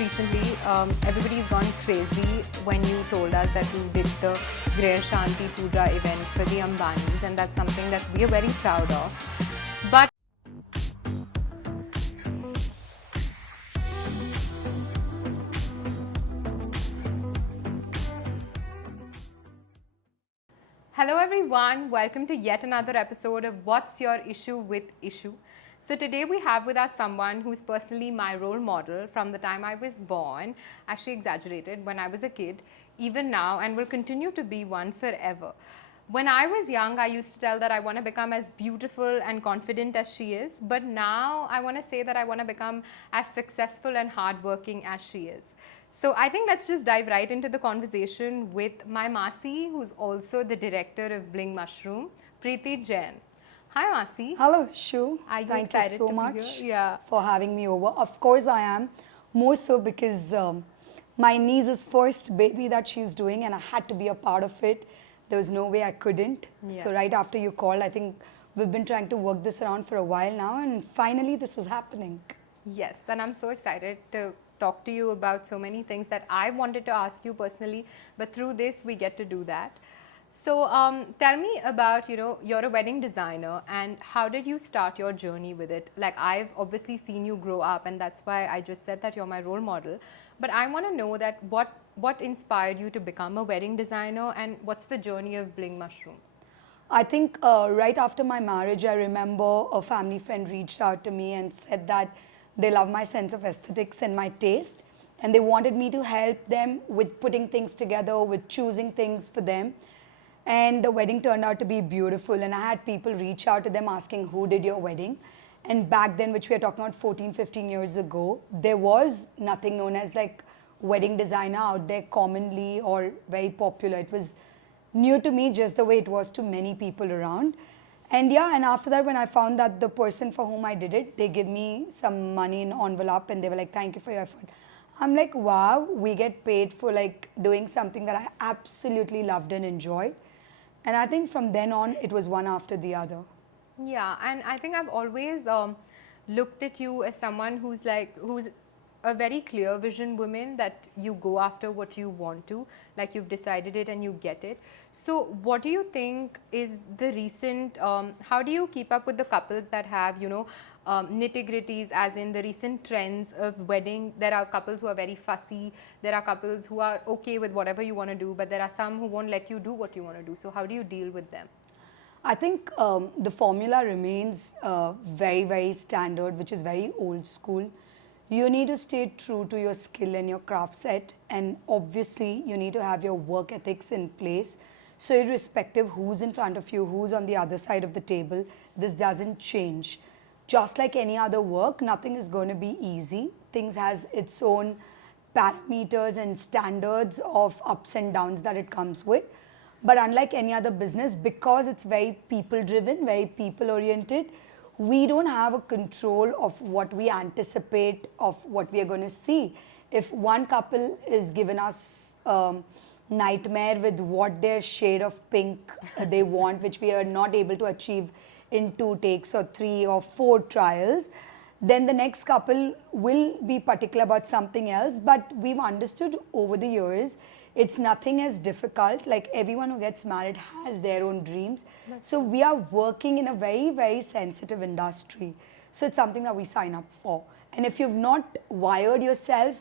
recently, everybody's gone crazy when you told us that you did the Grail Shanti Puja event for the Ambanis, and that's something that we are very proud of. But hello everyone, welcome to yet another episode of What's Your Issue with Ishu. So today we have with us someone who's personally my role model from the time I was born, actually exaggerated, when I was a kid, even now, and will continue to be one forever. When I was young, I used to tell that I want to become as beautiful and confident as she is, but now I want to say that I want to become as successful and hardworking as she is. So I think let's just dive right into the conversation with my Masi, who's also the director of Bling Mushroom, Preeti Jain. Hi Masi. Hello, Ishu. Are you Thank you excited so to be much here? Yeah. for having me over. Of course, I am. More so because my niece's first baby that she's doing, and I had to be a part of it. There was no way I couldn't. Yeah. So right after you called, I think we've been trying to work this around for a while now, and finally this is happening. Yes, and I'm so excited to talk to you about so many things that I wanted to ask you personally, but through this we get to do that. So tell me about, you're a wedding designer, and how did you start your journey with it? Like, I've obviously seen you grow up, and that's why I just said that you're my role model. But I want to know that what inspired you to become a wedding designer, and what's the journey of Bling Mushroom? I think right after my marriage, I remember a family friend reached out to me and said that they love my sense of aesthetics and my taste, and they wanted me to help them with putting things together, with choosing things for them. And the wedding turned out to be beautiful, and I had people reach out to them asking, who did your wedding? And back then, which we are talking about 14, 15 years ago, there was nothing known as like wedding designer out there commonly or very popular. It was new to me just the way it was to many people around. And yeah, and after that, when I found that the person for whom I did it, they give me some money in envelope, and they were like, thank you for your effort. I'm like, wow, we get paid for like doing something that I absolutely loved and enjoyed. And I think from then on, it was one after the other. Yeah, and I think I've always looked at you as someone who's a very clear vision woman, that you go after what you want to, like you've decided it and you get it. So what do you think is the recent, how do you keep up with the couples that have, nitty-gritties, as in the recent trends of wedding? There are couples who are very fussy, there are couples who are okay with whatever you want to do, but there are some who won't let you do what you want to do. So how do you deal with them? I think the formula remains very, very standard, which is very old school. You need to stay true to your skill and your craft set, and obviously you need to have your work ethics in place. So irrespective who's in front of you, who's on the other side of the table, this doesn't change. Just like any other work, nothing is going to be easy. Things has its own parameters and standards of ups and downs that it comes with. But unlike any other business, because it's very people driven, very people oriented, we don't have a control of what we anticipate, of what we are going to see. If one couple is given us nightmare with what their shade of pink they want, which we are not able to achieve in 2 takes or 3 or 4 trials, then the next couple will be particular about something else. But we've understood over the years, it's nothing as difficult. Like, everyone who gets married has their own dreams. So we are working in a very, very sensitive industry. So it's something that we sign up for. And if you've not wired yourself,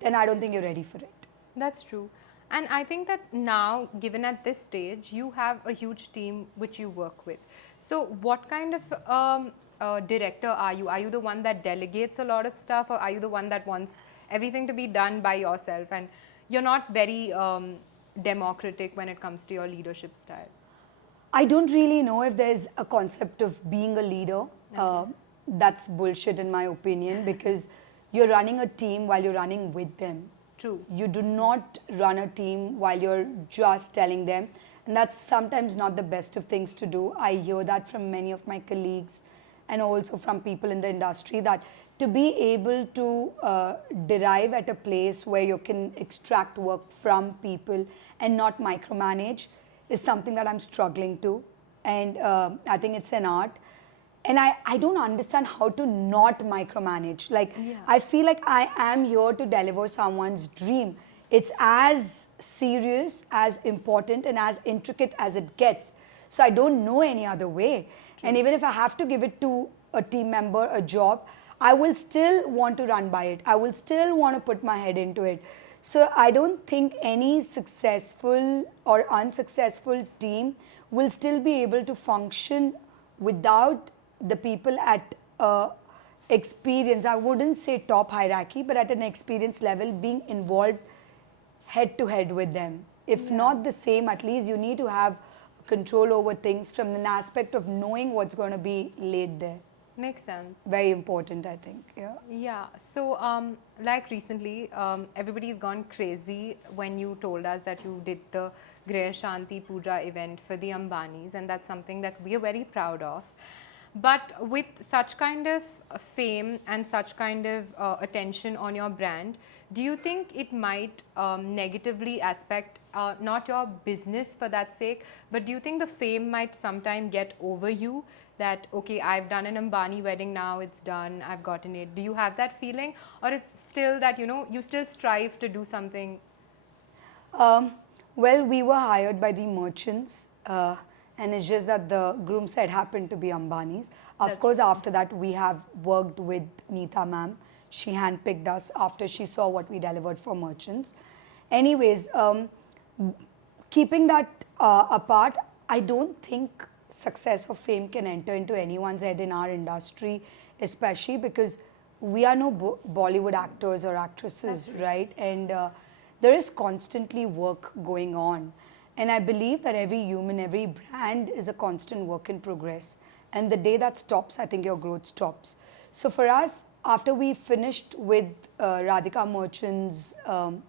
then I don't think you're ready for it. That's true. And I think that now, given at this stage, you have a huge team which you work with. So what kind of director are you? Are you the one that delegates a lot of stuff, or are you the one that wants everything to be done by yourself, and you're not very democratic when it comes to your leadership style? I don't really know if there's a concept of being a leader. That's bullshit in my opinion, because you're running a team while you're running with them. True. You do not run a team while you're just telling them. And that's sometimes not the best of things to do. I hear that from many of my colleagues and also from people in the industry, that to be able to derive at a place where you can extract work from people and not micromanage is something that I'm struggling to. And I think it's an art. And I don't understand how to not micromanage. Like, Yeah. I feel like I am here to deliver someone's dream. It's as serious, as important, and as intricate as it gets. So I don't know any other way. And even if I have to give it to a team member, a job, I will still want to run by it. I will still want to put my head into it. So I don't think any successful or unsuccessful team will still be able to function without the people at experience. I wouldn't say top hierarchy, but at an experience level, being involved head to head with them. If not the same, at least you need to have control over things from an aspect of knowing what's going to be laid there. Makes sense. Very important, I think. Yeah. Yeah. So, like recently, everybody's gone crazy when you told us that you did the Greh Shanti Puja event for the Ambanis, and that's something that we are very proud of. But with such kind of fame and such kind of attention on your brand, do you think it might negatively aspect not your business for that sake, but do you think the fame might sometime get over you? That okay, I've done an Ambani wedding, now it's done, I've gotten it. Do you have that feeling, or it's still that you still strive to do something? Um, well, we were hired by the merchants, and it's just that the groom side happened to be Ambani's. Of That's course, after that, we have worked with Neeta ma'am. She handpicked us after she saw what we delivered for merchants. Anyways, keeping that apart, I don't think success or fame can enter into anyone's head in our industry, especially because we are no Bollywood actors or actresses, right? And there is constantly work going on. And I believe that every human, every brand is a constant work in progress. And the day that stops, I think your growth stops. So for us, after we finished with Radhika Merchant's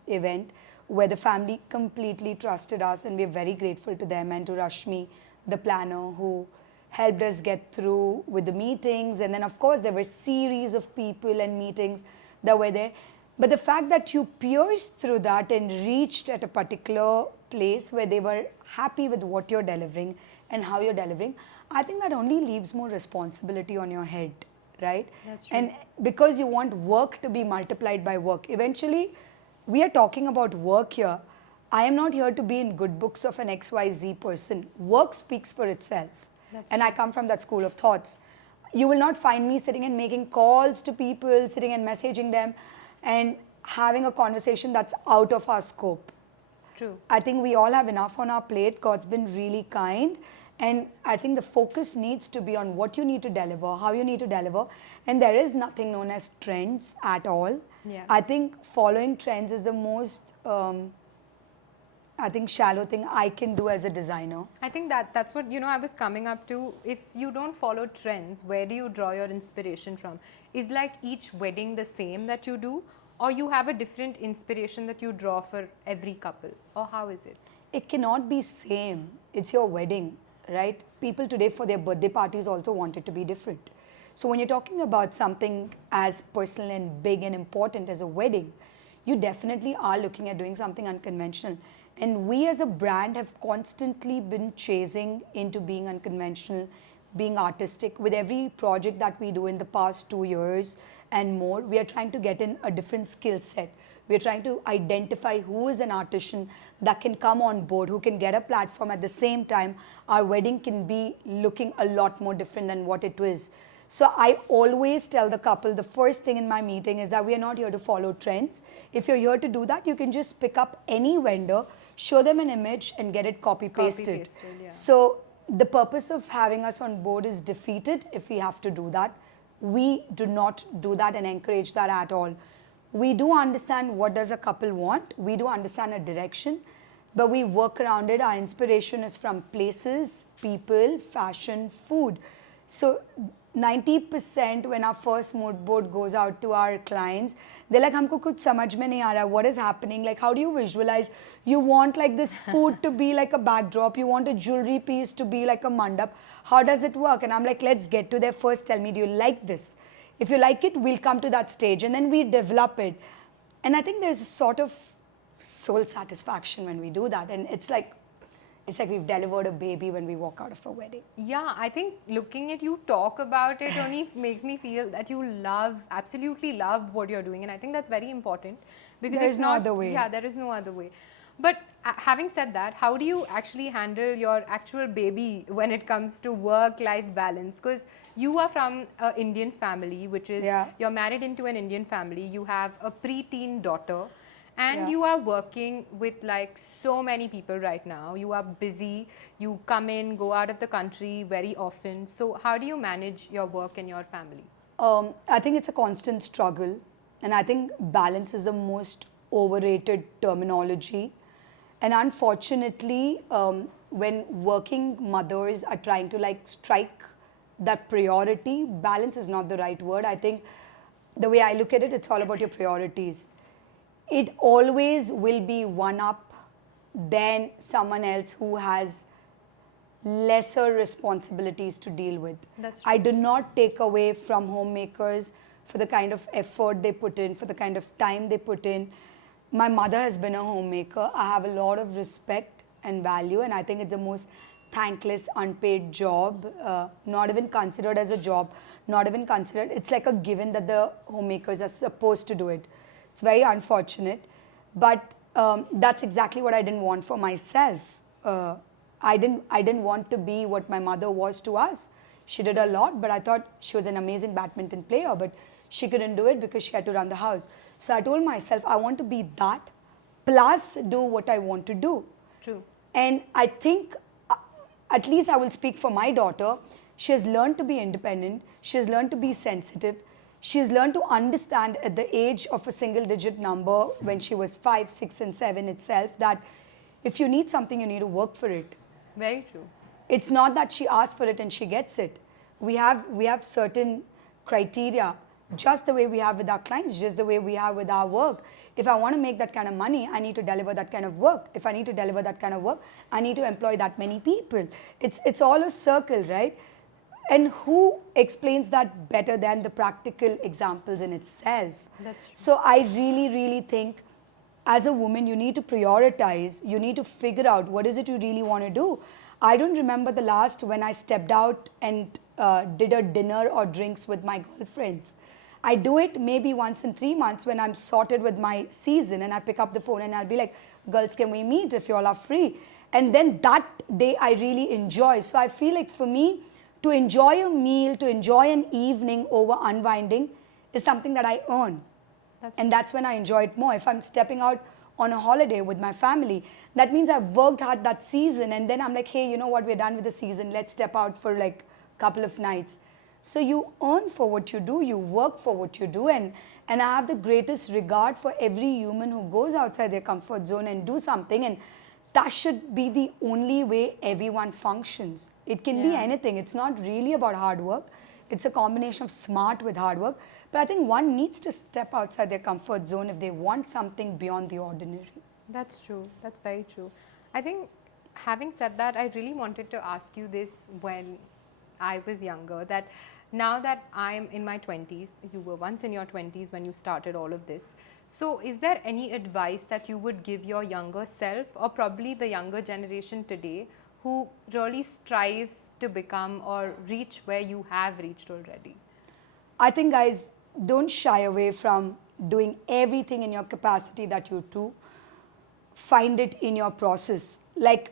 event, where the family completely trusted us, and we're very grateful to them, and to Rashmi, the planner, who helped us get through with the meetings. And then, of course, there were series of people and meetings that were there. But the fact that you pierced through that and reached at a particular place where they were happy with what you're delivering and how you're delivering, I think that only leaves more responsibility on your head, right? That's true. And because you want work to be multiplied by work, eventually, we are talking about work here. I am not here to be in good books of an XYZ person. Work speaks for itself. That's And I come from that school of thoughts. You will not find me sitting and making calls to people, sitting and messaging them, and having a conversation that's out of our scope. True. I think we all have enough on our plate. God's been really kind. And I think the focus needs to be on what you need to deliver, how you need to deliver. And there is nothing known as trends at all. Yeah. I think following trends is the most, shallow thing I can do as a designer. I think that's what I was coming up to. If you don't follow trends, where do you draw your inspiration from? Is like each wedding the same that you do, or you have a different inspiration that you draw for every couple, or how is it? It cannot be same. It's your wedding, right? People today for their birthday parties also want it to be different. So when you're talking about something as personal and big and important as a wedding, you definitely are looking at doing something unconventional. And we as a brand have constantly been chasing into being unconventional, being artistic. With every project that we do in the past 2 years and more, we are trying to get in a different skill set. We're trying to identify who is an artisan that can come on board, who can get a platform. At the same time, our wedding can be looking a lot more different than what it was. So I always tell the couple, the first thing in my meeting is that we are not here to follow trends. If you're here to do that, you can just pick up any vendor, show them an image and get it copy-pasted. Copy-pasted, yeah. So the purpose of having us on board is defeated if we have to do that. We do not do that and encourage that at all. We do understand what does a couple want. We do understand a direction, but we work around it. Our inspiration is from places, people, fashion, food. So 90% when our first mood board goes out to our clients, they're like, हमको कुछ समझ में नहीं आ रहा, what is happening? Like, how do you visualize? You want like this food to be like a backdrop. You want a jewelry piece to be like a mandap. How does it work? And I'm like, let's get to there first. Tell me, do you like this? If you like it, we'll come to that stage and then we develop it. And I think there's a sort of soul satisfaction when we do that. And it's like, it's like we've delivered a baby when we walk out of a wedding. Yeah, I think looking at you talk about it only makes me feel that you absolutely love what you're doing, and I think that's very important because There if is no not, other way. yeah, there is no other way. But having said that, how do you actually handle your actual baby when it comes to work-life balance? Because you are from an Indian family, which is Yeah. you're married into an Indian family. You have a preteen daughter. And Yeah. you are working with like so many people right now. You are busy, you come in, go out of the country very often. So, how do you manage your work and your family? I think it's a constant struggle, and I think balance is the most overrated terminology. And unfortunately, when working mothers are trying to like strike that priority, balance is not the right word. I think the way I look at it, it's all about your priorities. It always will be one up than someone else who has lesser responsibilities to deal with. That's I true. do not take away from homemakers for the kind of effort they put in, for the kind of time they put in. My mother has been a homemaker. I have a lot of respect and value, and I think it's the most thankless, unpaid job, not even considered as a job, not even considered. It's like a given that the homemakers are supposed to do it. It's very unfortunate, but that's exactly what I didn't want for myself. I didn't want to be what my mother was to us. She did a lot, but I thought she was an amazing badminton player, but she couldn't do it because she had to run the house. So I told myself, I want to be that, plus do what I want to do. True. And I think, at least I will speak for my daughter, she has learned to be independent, she has learned to be sensitive, she has learned to understand at the age of a single digit number when she was 5, 6, and 7 itself that if you need something, you need to work for it. Very true. It's not that she asks for it and she gets it. We have certain criteria, just the way we have with our clients, just the way we have with our work. If I want to make that kind of money, I need to deliver that kind of work. If I need to deliver that kind of work, I need to employ that many people. It's all a circle, right? And who explains that better than the practical examples in itself? That's true. So I really, really think as a woman, you need to prioritize. You need to figure out what is it you really want to do. I don't remember the last when I stepped out and did a dinner or drinks with my girlfriends. I do it maybe once in 3 months when I'm sorted with my season and I pick up the phone and I'll be like, girls, can we meet if you all are free? And then that day I really enjoy. So I feel like for me, to enjoy a meal, to enjoy an evening over unwinding is something that I earn. And that's when I enjoy it more. If I'm stepping out on a holiday with my family, that means I've worked hard that season and then I'm like, hey, you know what, we're done with the season, let's step out for like a couple of nights. So you earn for what you do, you work for what you do, and I have the greatest regard for every human who goes outside their comfort zone and do something, and that should be the only way everyone functions. It can be anything. It's not really about hard work. It's a combination of smart with hard work. But I think one needs to step outside their comfort zone if they want something beyond the ordinary. That's true. That's very true. I think, having said that, I really wanted to ask you this when I was younger, that now that I'm in my 20s, you were once in your 20s when you started all of this. So, is there any advice that you would give your younger self, or probably the younger generation today, who really strive to become or reach where you have reached already? I think, guys, don't shy away from doing everything in your capacity that you do. Find it in your process. Like,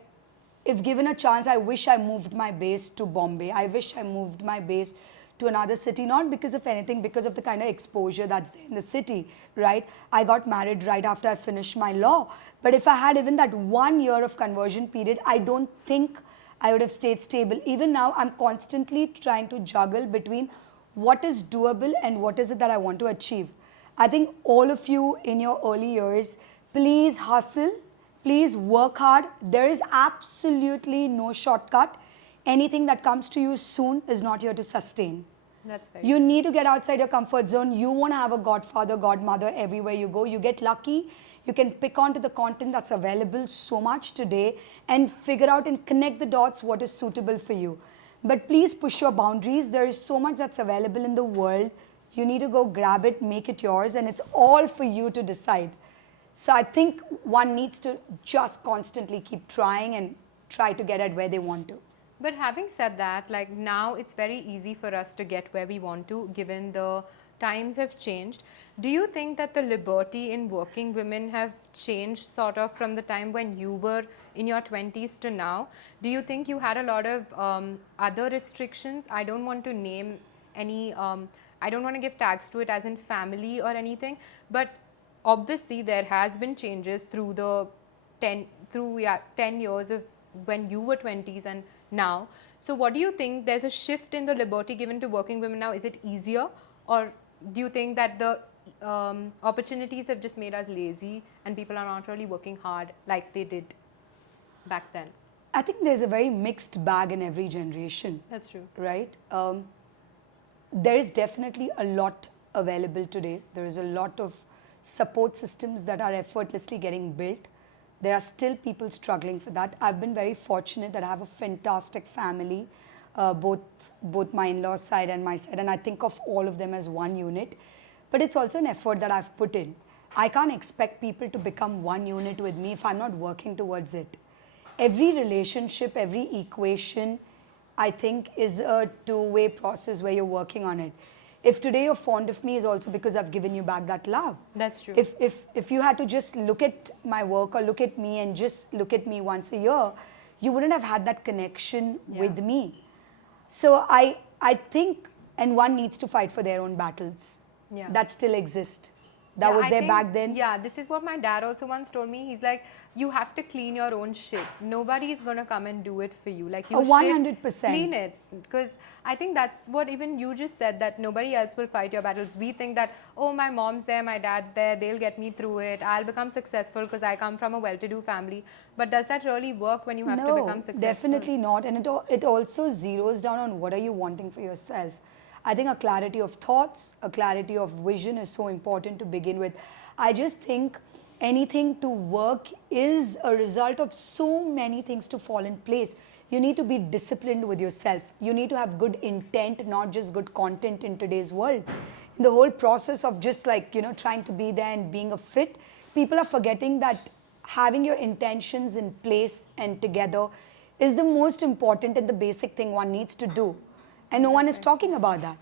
if given a chance, I wish I moved my base to Bombay. I wish I moved my base to another city, not because of anything, because of the kind of exposure that's there in the city, right? I got married right after I finished my law. But if I had even that 1 year of conversion period, I don't think I would have stayed stable. Even now, I'm constantly trying to juggle between what is doable and what is it that I want to achieve. I think all of you in your early years, please hustle, please work hard. There is absolutely no shortcut. Anything that comes to you soon is not here to sustain. That's very You need to get outside your comfort zone. You won't have a godfather, godmother everywhere you go. You get lucky. You can pick onto the content that's available so much today and figure out and connect the dots what is suitable for you. But please push your boundaries. There is so much that's available in the world. You need to go grab it, make it yours, and it's all for you to decide. So I think one needs to just constantly keep trying and try to get at where they want to. But having said that, like now it's very easy for us to get where we want to given the times have changed. Do you think that the liberty in working women have changed sort of from the time when you were in your 20s to now? Do you think you had a lot of other restrictions? I don't want to name any, I don't want to give tags to it as in family or anything, but obviously there has been changes through the 10 years of when you were 20s and now. So what do you think, there's a shift in the liberty given to working women now? Is it easier, or do you think that the opportunities have just made us lazy and people are not really working hard like they did back then? I think there's a very mixed bag in every generation. That's true. Right? There is definitely a lot available today. There is a lot of support systems that are effortlessly getting built. There are still people struggling for that. I've been very fortunate that I have a fantastic family, both my in-laws side and my side, and I think of all of them as one unit. But it's also an effort that I've put in. I can't expect people to become one unit with me if I'm not working towards it. Every relationship, every equation, I think is a two-way process where you're working on it. If today you're fond of me is also because I've given you back that love. That's true. If you had to just look at my work or look at me and just look at me once a year, you wouldn't have had that connection with me. So I think, and one needs to fight for their own battles that still exist. That was there back then. Yeah, this is what my dad also once told me. He's like, you have to clean your own shit. Nobody is going to come and do it for you. Like, you 100%. Clean it. Because I think that's what even you just said, that nobody else will fight your battles. We think that, oh, my mom's there, my dad's there, they'll get me through it. I'll become successful because I come from a well-to-do family. But does that really work when you have to become successful? No, definitely not. And it also zeroes down on what are you wanting for yourself. I think a clarity of thoughts, a clarity of vision is so important to begin with. I just think anything to work is a result of so many things to fall in place. You need to be disciplined with yourself. You need to have good intent, not just good content in today's world. In the whole process of just like, trying to be there and being a fit, people are forgetting that having your intentions in place and together is the most important and the basic thing one needs to do. And no one is talking about that,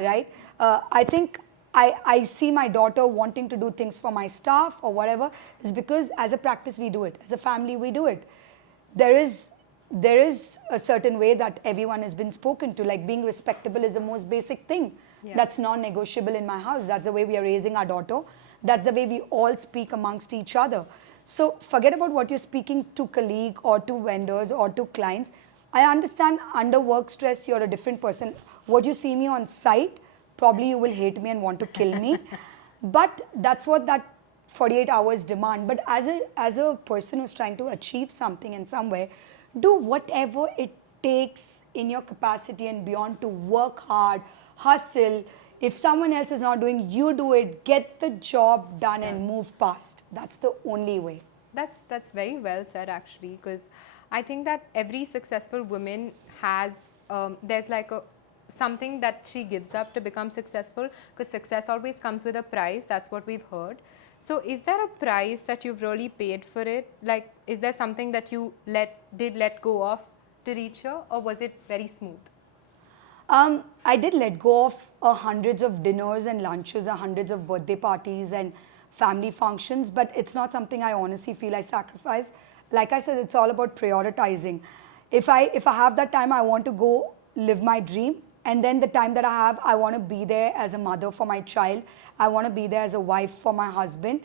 right? I think I see my daughter wanting to do things for my staff or whatever is because as a practice we do it, as a family we do it. There is a certain way that everyone has been spoken to, like being respectable is the most basic thing. That's non-negotiable in my house. That's the way we are raising our daughter. That's the way we all speak amongst each other. So forget about what you're speaking to colleague or to vendors or to clients. I understand under work stress, you're a different person. What you see me on site, probably you will hate me and want to kill me. But that's what that 48 hours demand. But as a person who's trying to achieve something in some way, do whatever it takes in your capacity and beyond to work hard, hustle. If someone else is not doing, you do it, get the job done and move past. That's the only way. That's very well said, actually, because I think that every successful woman has, there's like something that she gives up to become successful, because success always comes with a price. That's what we've heard. So is there a price that you've really paid for it? Like, is there something that you did let go of to reach here, or was it very smooth? I did let go of hundreds of dinners and lunches, hundreds of birthday parties and family functions, but it's not something I honestly feel I sacrifice. Like I said, it's all about prioritizing. If I have that time, I want to go live my dream. And then the time that I have, I want to be there as a mother for my child. I want to be there as a wife for my husband.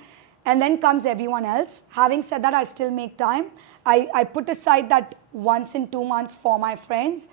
And then comes everyone else. Having said that, I still make time. I put aside that once in 2 months for my friends.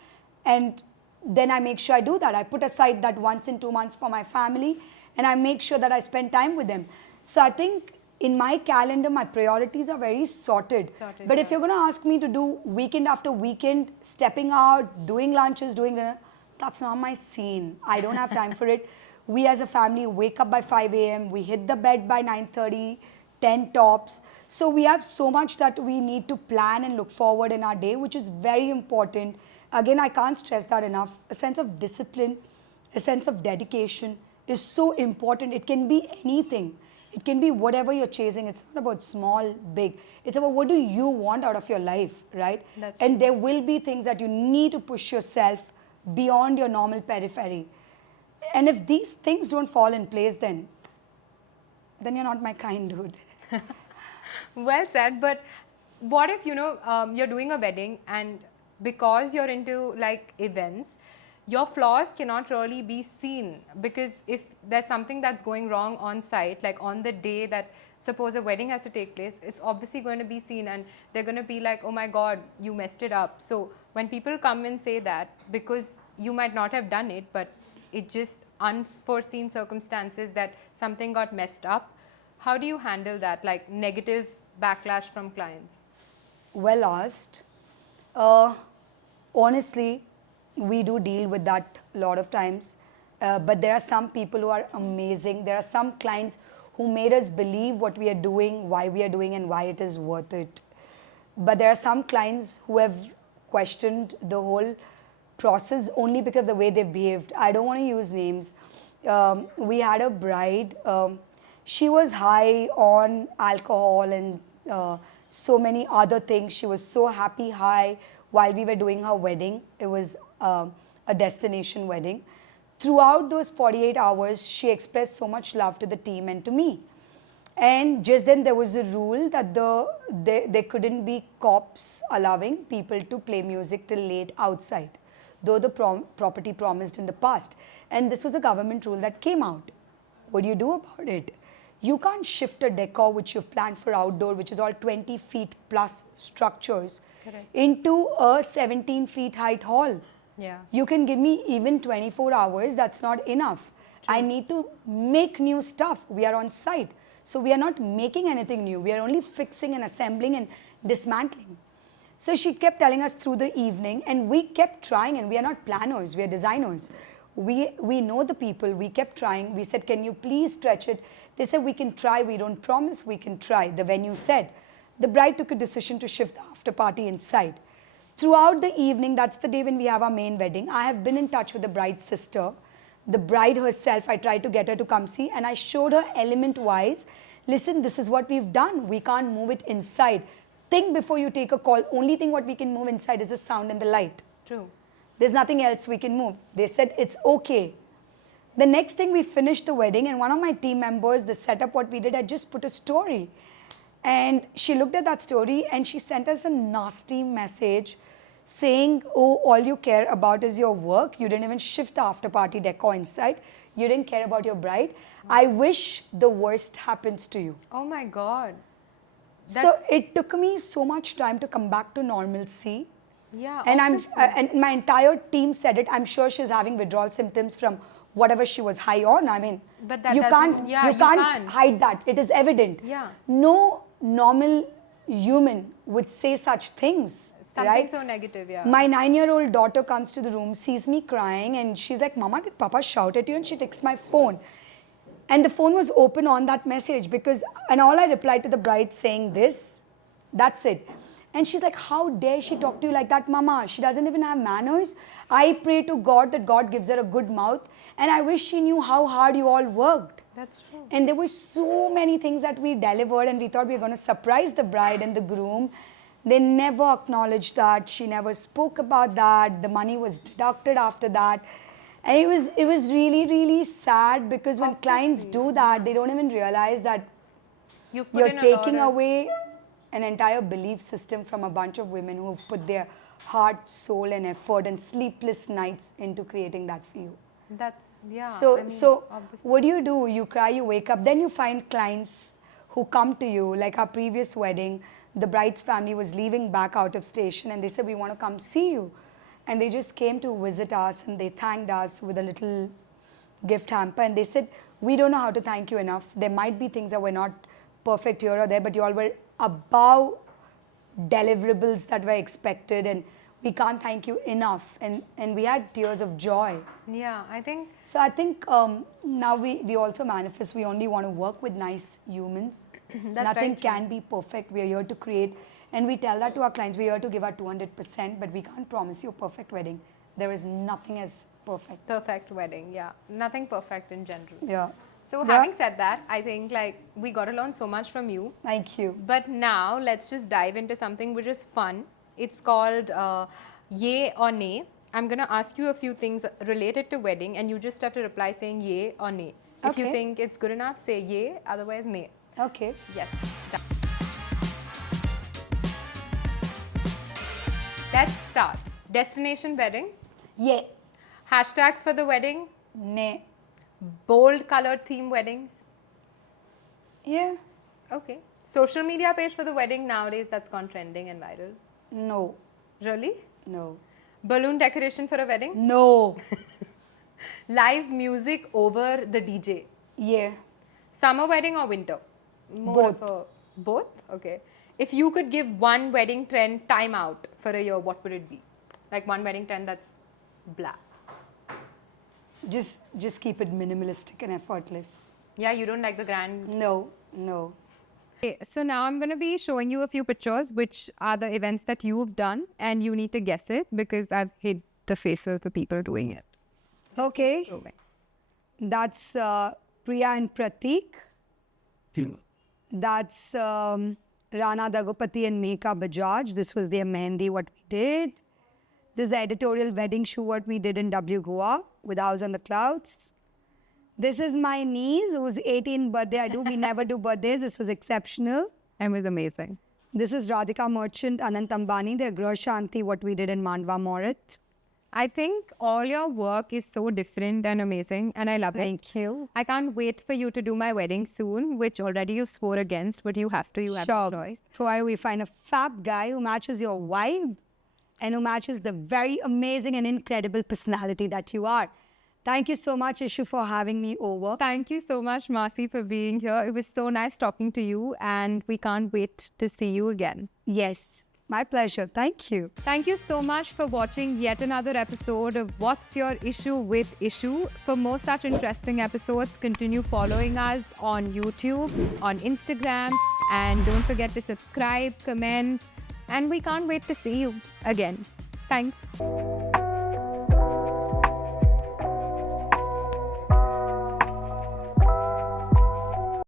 And then I make sure I do that. I put aside that once in 2 months for my family. And I make sure that I spend time with them. So I think in my calendar, my priorities are very sorted. But if you're going to ask me to do weekend after weekend, stepping out, doing lunches, doing dinner, that's not my scene. I don't have time for it. We as a family wake up by 5 a.m. We hit the bed by 9:30, 10 tops. So we have so much that we need to plan and look forward in our day, which is very important. Again, I can't stress that enough. A sense of discipline, a sense of dedication is so important. It can be anything. It can be whatever you're chasing. It's not about small, big. It's about what do you want out of your life, right? That's and there will be things that you need to push yourself beyond your normal periphery. And if these things don't fall in place, then you're not my kind, dude. Well said. But what if, you're doing a wedding and because you're into like events, your flaws cannot really be seen, because if there's something that's going wrong on site, like on the day that suppose a wedding has to take place, it's obviously going to be seen and they're going to be like, oh my God, you messed it up. So when people come and say that, because you might not have done it, but it just unforeseen circumstances that something got messed up, how do you handle that, like negative backlash from clients? Well asked. Uh, Honestly, we do deal with that a lot of times. But there are some people who are amazing. There are some clients who made us believe what we are doing, why we are doing, and why it is worth it. But there are some clients who have questioned the whole process only because of the way they behaved. I don't want to use names. We had a bride. She was high on alcohol and so many other things. She was so happy high while we were doing her wedding. It was a destination wedding. Throughout those 48 hours, she expressed so much love to the team and to me. And just then there was a rule that there couldn't be cops allowing people to play music till late outside, though the property promised in the past. And this was a government rule that came out. What do you do about it? You can't shift a decor which you've planned for outdoor, which is all 20 feet plus structures, Correct. into a 17 feet height hall. Yeah. You can give me even 24 hours, that's not enough. I need to make new stuff. We are on site. So we are not making anything new. We are only fixing and assembling and dismantling. So she kept telling us through the evening, and we kept trying, and we are not planners, we are designers. We know the people, we kept trying. We said, can you please stretch it? They said, we can try, we don't promise, we can try. The venue said. The bride took a decision to shift the after party inside. Throughout the evening, that's the day when we have our main wedding, I have been in touch with the bride's sister. The bride herself, I tried to get her to come see, and I showed her element-wise, listen, this is what we've done. We can't move it inside. Think before you take a call. Only thing what we can move inside is the sound and the light. True. There's nothing else we can move. They said, it's okay. The next thing, we finished the wedding, and one of my team members, the setup what we did, I just put a story. And she looked at that story and she sent us a nasty message saying, oh, all you care about is your work. You didn't even shift the after party decor inside. You didn't care about your bride. I wish the worst happens to you. Oh my God. So it took me so much time to come back to normalcy. Yeah. And obviously. and my entire team said it. I'm sure she's having withdrawal symptoms from whatever she was high on. I mean, But that you doesn't- can't yeah, you you can't can't. hide that. It is evident. Yeah. No normal human would say such things. Something Right? so negative, yeah. My 9-year-old daughter comes to the room, sees me crying, and she's like, Mama, did Papa shout at you? And she takes my phone. And the phone was open on that message and all I replied to the bride saying this, that's it. And she's like, how dare she talk to you like that, Mama? She doesn't even have manners. I pray to God that God gives her a good mouth. And I wish she knew how hard you all worked. That's true. And there were so many things that we delivered, and we thought we were going to surprise the bride and the groom. They never acknowledged that. She never spoke about that. The money was deducted after that. And it was really, really sad, because when clients do that, they don't even realize that You've put you're in a taking lot of, away an entire belief system from a bunch of women who have put their heart, soul, and effort and sleepless nights into creating that for you. That's, yeah. So, I mean, so obviously. what do? You cry, you wake up. Then you find clients who come to you, like our previous wedding. The bride's family was leaving back out of station, and they said, we want to come see you. And they just came to visit us, and they thanked us with a little gift hamper. And they said, we don't know how to thank you enough. There might be things that were not perfect here or there, but you all were above deliverables that were expected, and we can't thank you enough. And we had tears of joy. Yeah, I think. So I think now we also manifest, we only want to work with nice humans. That's Nothing very true. can be perfect. We are here to create, and we tell that to our clients. We're here to give our 200%, but we can't promise you a perfect wedding. There is nothing as perfect. Perfect wedding, yeah. Nothing perfect in general. Yeah. So Yeah. having said that, I think like we got to learn so much from you. Thank you. But now let's just dive into something which is fun. It's called yay or nay. I'm going to ask you a few things related to wedding and you just have to reply saying yay or nay. If you Okay. think it's good enough, say yay, otherwise nay. Okay. Yes. Done. Let's start. Destination wedding. Yeah. Hashtag for the wedding. Nay. Bold colored theme weddings. Yeah. Okay. Social media page for the wedding nowadays that's gone trending and viral. No. Really? No. Balloon decoration for a wedding? No. Live music over the DJ? Yeah. Summer wedding or winter? More Both. of a both? Okay. If you could give one wedding trend time out for a year, what would it be? Like one wedding trend that's blah. Just keep it minimalistic and effortless. Yeah, you don't like the grand. No. No. Okay, so now I'm going to be showing you a few pictures, which are the events that you've done, and you need to guess it because I've hid the faces of the people doing it. Okay. That's Priya and Pratik. That's Rana Dagopati and Meka Bajaj. This was their mehndi, what we did. This is the editorial wedding shoot, what we did in W Goa with House on the Clouds. This is my niece whose 18th birthday. We never do birthdays. This was exceptional. And it was amazing. This is Radhika Merchant, Anant Ambani, their Grah Shanti, what we did in Mandwa Morat. I think all your work is so different and amazing, and I love it. Thank you. I can't wait for you to do my wedding soon, which already you swore against, but you have to. You have no choice. So why we find a fab guy who matches your vibe and who matches the very amazing and incredible personality that you are. Thank you so much, Ishu, for having me over. Thank you so much, Marcy, for being here. It was so nice talking to you, and we can't wait to see you again. Yes, my pleasure. Thank you. Thank you so much for watching yet another episode of What's Your Issue with Ishu. For more such interesting episodes, continue following us on YouTube, on Instagram, and don't forget to subscribe, comment, and we can't wait to see you again. Thanks.